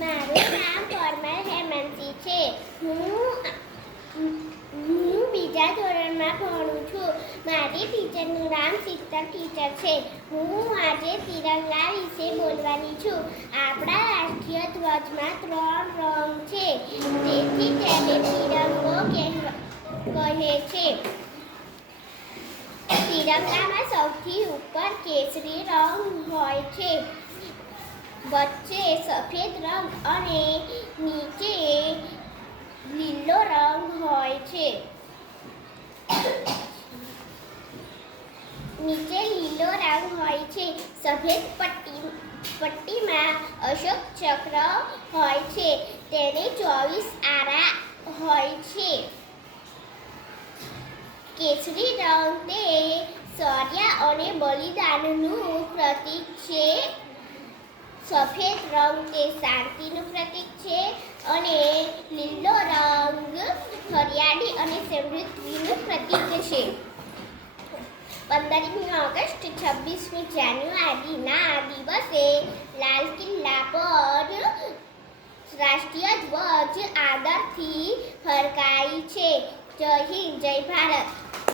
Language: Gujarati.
મારું નામ પરમાર હેમાંશી છે. હું બીજા ધોરણમાં ભણું છું. મારી ટીચરનું નામ શીતલ ટીચર છે. હું આજે તિરંગા વિશે બોલવાની છું. આપણા રાષ્ટ્રીય ધ્વજમાં 3 રંગ છે, તેથી તેને તિરંગો કહે છે. તિરંગામાં સૌથી ઉપર કેસરી રંગ હોય છે, વચ્ચે સફેદ રંગ અને નીચે લીલો રંગ હોય છે. સફેદ પટ્ટીમાં અશોક ચક્ર હોય છે, તેને 24 આરા હોય છે. કેસરી રંગ તે શૌર્ય અને બલિદાનનું પ્રતીક છે. સફેદ રંગ તે શાંતિનું પ્રતીક છે અને લીલો રંગ હરિયાળી અને સમૃદ્ધિનું પ્રતીક છે. 15મી ઓગસ્ટ 26મી જાન્યુઆરીના દિવસે લાલ કિલ્લા પર રાષ્ટ્રીય ધ્વજ આદરથી ફરકાય છે. જય હિન્દ, જય ભારત.